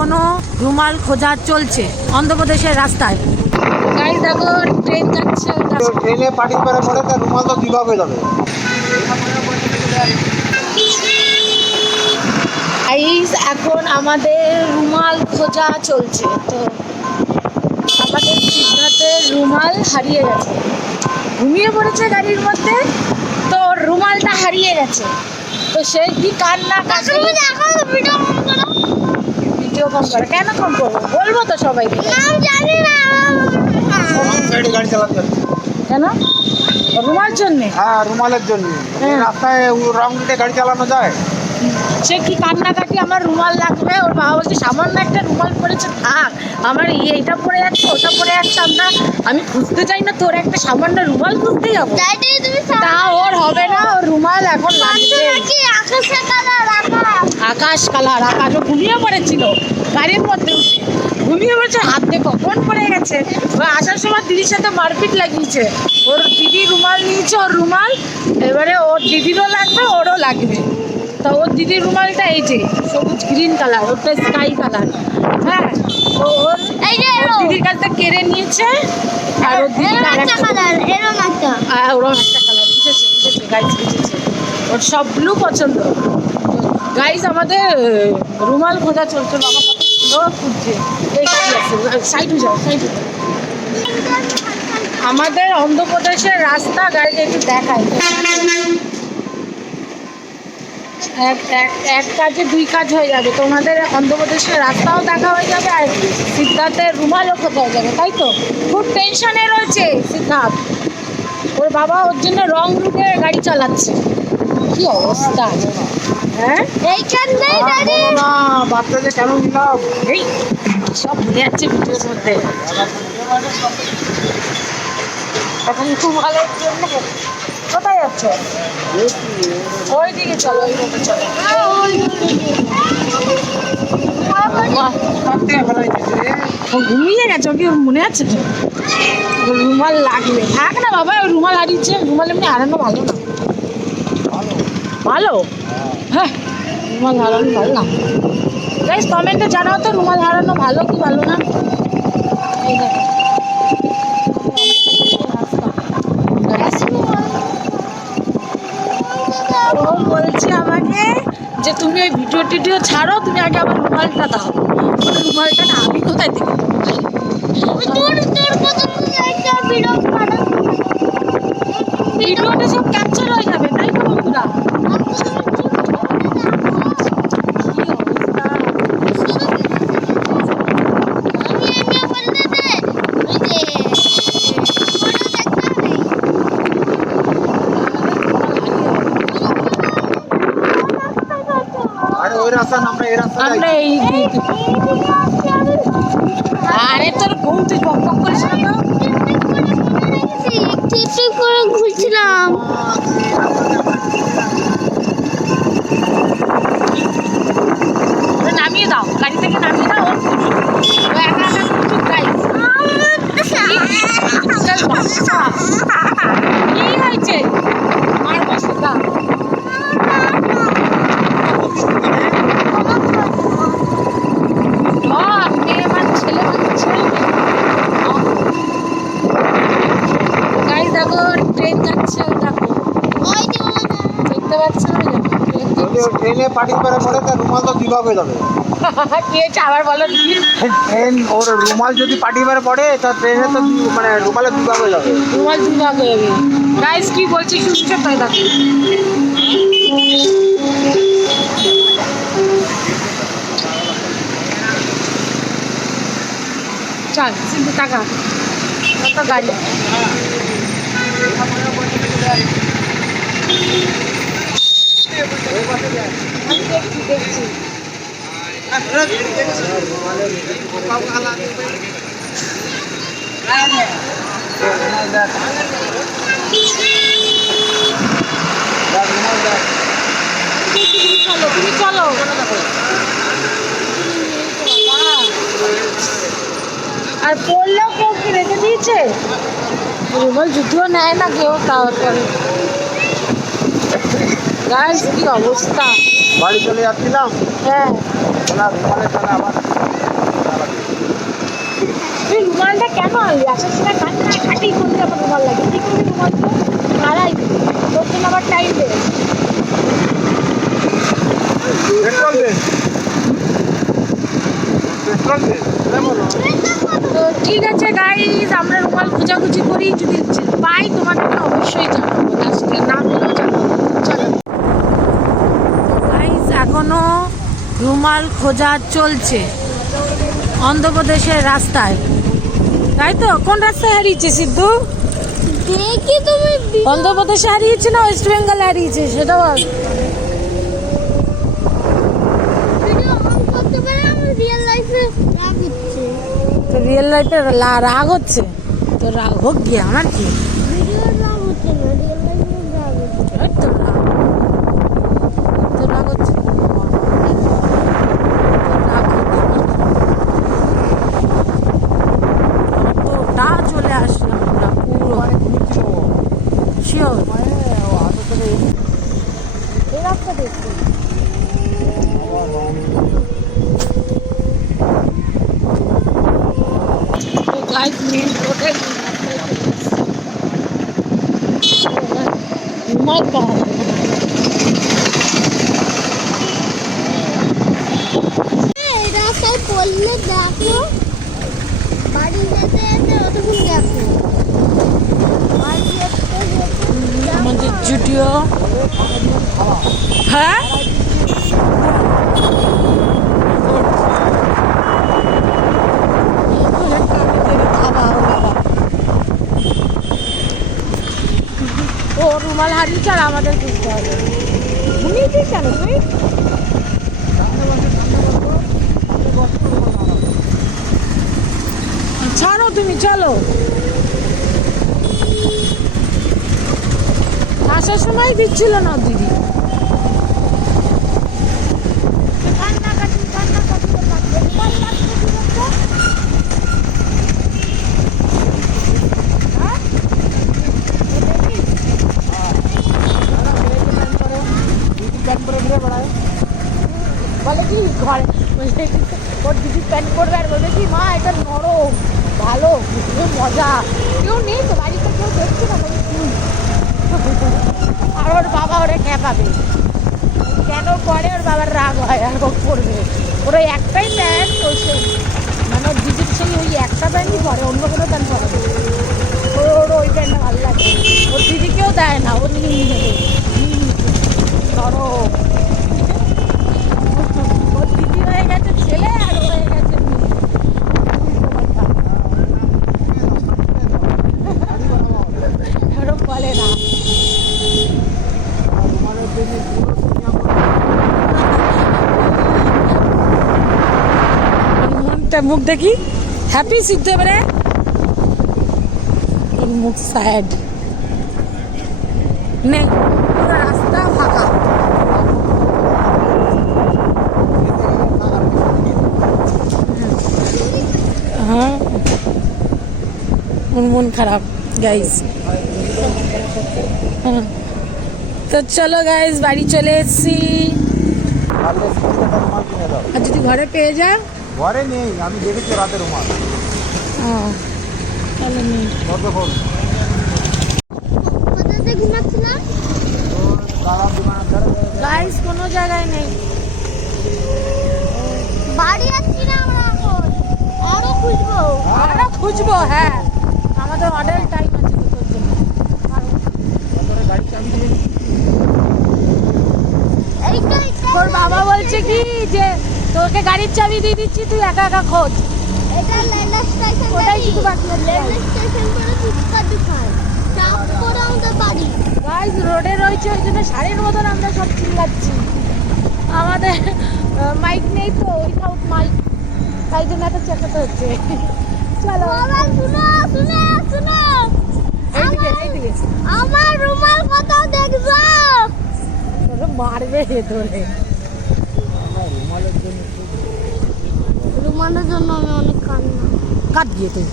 এখনো রুমাল খোঁজা চলছে অন্ধ্রপ্রদেশের রাস্তায়। গাইস দেখো ট্রেন যাচ্ছে, ট্রেনে পার্টি করে পড়ে তার রুমাল তো দিবা হয়ে যাবে। গাইস এখন আমাদের রুমাল খোঁজা চলছে। তো আমাদের সিদ্ধার্থের রুমাল হারিয়ে গেছে, ঘুমিয়ে পড়েছে গাড়ির মধ্যে, তো রুমালটা হারিয়ে গেছে। তো সে কি কান্না কাছে ভিডিও কল করে, কেন কল করবো, বলবো তো সবাইকে। গাড়ি চালাতে কেন? রুমাল জন্যে? হ্যাঁ, রুমালের জন্য। রাস্তায় রং রুটে গাড়ি চালানো যায়? সে কি কান্নাকাটি, আমার রুমাল লাগবে। ওর বাবা বলছে সামান্য একটা রুমাল পড়েছে, থাক, আমার এইটা পড়ে যাচ্ছে, ওটা পড়ে যাচ্ছে, আমি খুঁজতে চাই না, তোর একটা সামান্য রুমাল খুঁজতে যাবো? তা ওর হবে না, ওর রুমাল এখন লাগবে। আকাশ কালার, আকাশ। ও ঘুমিয়ে পড়েছিল গাড়ির মধ্যে উঠে, ঘুমিয়ে পড়েছে, হাত দিয়ে কখন পড়ে গেছে। ও আসার সময় দিদির সাথে মারপিট লাগিয়েছে। ওর দিদি রুমাল নিয়েছে, ওর রুমাল, এবারে ওর দিদিরও লাগবে, ওরও লাগবে। তা ওর দিদির রুমালটা এই যে সবুজ গ্রিন কালার, ওটা স্কাই কালার। হ্যাঁ, তো ওর দিদির কাছ থেকে কেড়ে নিয়েছে। আর ওর দিদির একটা কালার, ওরকম একটা কালার। বুঝেছে বুঝেছে গাইজ, বুঝেছে। ওর সব ব্লু পছন্দ। গাইজ আমাদের রুমাল খোঁজা চলছে। বাবা কত সুন্দর খুঁজছে। এই সাইড হয়ে যাও, সাইড হয়ে যাও। আমাদের অন্ধ্রপ্রদেশের রাস্তা গাড়িটা একটু দেখায়। এক কাজে দুই কাজ হয়ে যাবে, তোমাদের অন্ধ্রপ্রদেশের রাস্তাও দেখা হয়ে যাবে আর সিদ্ধার্থের রুমালও খোঁজা হয়ে যাবে, তাই তো? খুব টেনশনে রয়েছে সিদ্ধার্থ। ওর বাবা ওর জন্য রং রুটে গাড়ি চালাচ্ছে। কি অবস্থা! হ্যাঁ, বাচ্চাদের কেন দিলাম? এই সব ভুলে যাচ্ছে ভিডিওর মধ্যে। এখন খুব ভালো। কোথায় যাচ্ছ? ওই দিকে চলো, ওই দিকে চলো। ঘুমিয়ে গেছো কি? ওর মনে আছে তো? রুমাল লাগবে। থাক না বাবা, ওই রুমাল হারিয়েছে। রুমাল এমনি হারানো ভালো না। ভালো? হ্যাঁ, রুমাল হারানো ভালো না। গাইস কমেন্টে জানাও তো, রুমাল হারানো ভালো কি ভালো না। এই দেখো ও বলছে আমাকে যে তুমি ওই ভিডিও টিডিও ছাড়ো, তুমি আগে আমার রুমালটা দাও। রুমালটা না আমি কোথায় থেকে ভিডিওটা সব ক্যাপচার হয়ে যাবে, তাই তো বন্ধুরা? ওই রাস্তা না, আমরা এই রাস্তা আমরা এই আরে তোর ঘুম, তুই বক বক করিস না তো। ঘুরছিলাম। নামিয়ে দাও, গাড়ি থেকে নামিয়ে দাও। ও একা একা খুঁজুক গাইস। কি হয়েছে? মারবো সুদা। মেয়ে মানুষ, ছেলে মানুষ। গাইস দেখো ট্রেন যাচ্ছে, দেখো দেখতে পাচ্ছ? ট্রেনে পার্টি করে পড়ে তার রুমাল তো দিবা হয়ে যাবে। কি হয়েছে আবার বলো? ট্রেন ওর রুমাল যদি পার্টি করে পড়ে তার ট্রেনে তো মানে রুমালে দিবা হয়ে যাবে। রুমাল দুভাগ হয়ে যাবে। গাইস কি বলছি শুনছো তো? দেখো চল সিদ্ধু টাকা কত গাড়ি। দেখছি দেখছি। তুমি চলো। আর পড়লেও কেউ কি রেখে দিয়েছে? রুমাল যদিও নেয় না কেউ, তারপরে গাইস কি অবস্থা। বাড়ি চলে যাচ্ছিলাম। হ্যাঁ, রুমালের টাকা আবার রুমাল আসার সময় কাটি করতে আমার রুমাল লাগে, কি করবি রুমাল তো হারাই তোর জন্য আবার টাইম দে। পেট্রোল দে, পেট্রোল দে, তো ঠিক আছে গাইজ, আমরা রুমাল খোঁজাখুঁজি করি, যদি পাই তোমাদেরকে অবশ্যই জানাবো, লাস্টে না বলেও জানাবো। চলো গাইজ, এখনো রুমাল খোঁজা চলছে অন্ধ্রপ্রদেশের রাস্তায়, তাই তো? কোন রাস্তায় হারিয়েছে সিদ্ধু? দেখি তুমি অন্ধ্রপ্রদেশে হারিয়েছে না ওয়েস্ট বেঙ্গলে হারিয়েছে সেটা বল। ভিডিও অন করতে পারে, আমি রিয়েল লাইফে রাগ হচ্ছে। তো রিয়েল লাইফে রাগ হচ্ছে, তো রাগ হোক গিয়ে আমার কি, ভিডিওর রাগ হচ্ছে না, রিয়েল লাইফে রাগ হচ্ছে। ওই তো রাগ, তো রাগ হচ্ছে, তো রাগ হোক আমার কি। অতটা চলে আসলাম আমরা পুরো শিওর। এই রাস্তা দেখছি তো গাইস, মেন রোডের রুমাল পাওয়া যাবে না। এই রাস্তায় পড়লে দেখো, বাড়ি যেতে যেতে অতক্ষণ দেখো, বাড়ি যেতে যেতে আমাদের জুডিও, হ্যাঁ ও রুমাল হারিয়েছে আর আমাদের খুঁজতে হবে। ঘুমিয়েছিস কেন তুই? ছাড়ো তুমি, চলো। আসার সময় দিচ্ছিল না দিদি। কান্নাকাটি করতে লাগবে, রুমাল লাগবে কি বলতো? বলে কি ঘরে বলে কি, ওর দিদি প্যান্ট করবে আর বলবে কি মা এটা নরম ভালো, খুব মজা, কেউ নেই তো বাড়িতে, কেউ দেখছি না, বলে কি। আর ওর বাবা ওরা খেপাবে, কেন করে ওর বাবার রাগ হয় আর ও করবে। ওর ওই একটাই প্যান্ট, ওই সেই মানে ওর দিদির সেই ওই একটা প্যান্টই পরে, অন্য কোনো প্যান্ট পরে না। ওর ওই প্যান্টটা ভালো লাগে, ওর দিদিকেও দেয় না, ও নিয়ে নিয়ে নেবে নরম। ওর দিদি হয়ে গেছে ছেলে আর ও হয়ে গেছে মেয়ে। ওরম বলে না। মনটা মুখ দেখি হ্যাপি সিদ্ধ, এবারে ওর মুখ স্যাড নেই, পুরো রাস্তা ফাঁকা। হ্যাঁ ওর মন খারাপ গাইজ। হ্যাঁ তো চলো গাইজ, বাড়ি চলে এসেছি। আর যদি ঘরে পেয়ে যা, ঘরে নেই, আমি দেখেছি রাতে রুমাল। তাহলে নেই। কতক্ষণ কোথাতে ঘুমাচ্ছিলাম? দাদা দোকানের ধারে গাইজ কোনো জায়গায় নেই। বাড়ি যাচ্ছি না আমরা এখন, আরো খুঁজবো। আমরা খুঁজবো, হ্যাঁ আমাদের অর্ডার টাইম আছে তো তোর জন্য। গাড়ি চাবি দিয়ে এইটা তোর বাবা বলছে কি যে তোকে গাড়ির চাবি দিয়ে দিচ্ছি, তুই একা একা খোঁজ। এটা রেল স্টেশন, ওটাই শুধু বাকি আছে। রেল স্টেশন করে ফুচকা দোকান, চাপ করে আমাদের বাড়ি। গাইজ রোডে রয়েছে, ওই জন্য সারের মতন আমরা সব চিল্লাচ্ছি। আমাদের মাইক নেই তো, উইথাউট মাইক, তাই জন্য এত চেঁচাতে হচ্ছে। চলো বাবা শুনো শুনো শুনো, এইদিকে আমার রুমাল কোথাও দেখছো? তোকে মারবে হে ধরে। রুমালের জন্য আমি অনেক কান্না। কাট গিয়ে তুই,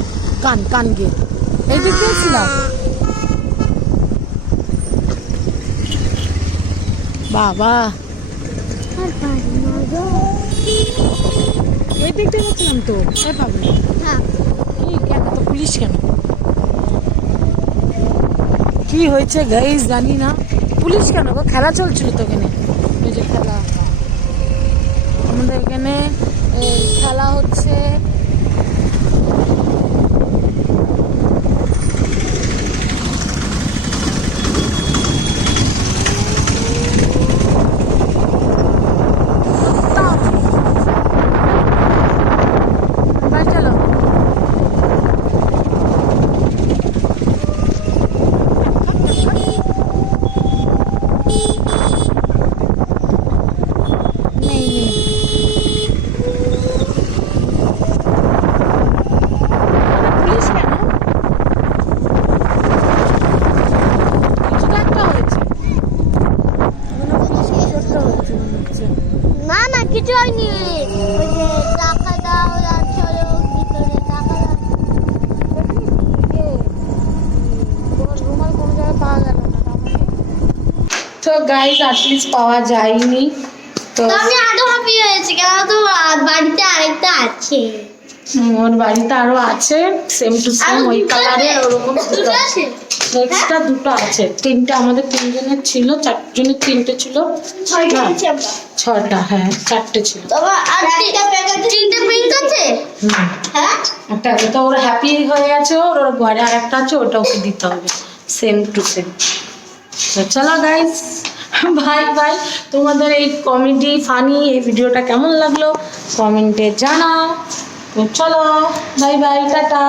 কান গিয়ে এই দিক দিয়ে ছিলাম। বাবা আর পারি না গো। এই দিক দিয়ে বলছিলাম তো, পাবে হ্যাঁ কি কেন তো পুলিশ কেন? কি হয়েছে গাইস জানি না, পুলিশ কেন গো? খেলা চলছিল তো এখানে, ওই যে খেলা, আমাদের এখানে খেলা হচ্ছে। বাড়ি চলো। নেই নেই, পুলিশ কেন? কিছু তো একটা হয়েছে, কিছু একটা হয়েছে মনে হচ্ছে। না না কিছু হয়নি, ওই যে টাকা দাও আর চলো ভিতরে টাকা দাও। তোমার রুমাল কোনো জায়গায় পাওয়া গেল না। তো গাইস আটলিস্ট পাওয়া যায়নি তো। তো আমি আরো হ্যাপি হয়েছি, কেন তো বাড়িতে আরেকটা আছে। ওর বাড়িতে আরো আছে সেম টু সেম ওই কালারের ওরকম দুটো আছে। এক্সট্রা দুটো আছে, তিনটে আমাদের তিনজনের ছিল, চারজনের তিনটে ছিল, ছয়টা না, আছে আমরা। 6টা, হ্যাঁ 4টে ছিল। তোমার আর তিনটে পিঙ্ক আছে। হুম, হ্যাঁ একটা তো ওর হ্যাপি হয়ে গেছে, ওর ওর ঘরে আর একটা আছে, ওটা ওকে দিতে হবে সেম টু সেম। তো চলো গাইস, বাই বাই। তোমাদের এই কমেডি ফানি এই ভিডিওটা কেমন লাগলো কমেন্টে জানাও। তো চলো, বাই বাই, টাটা।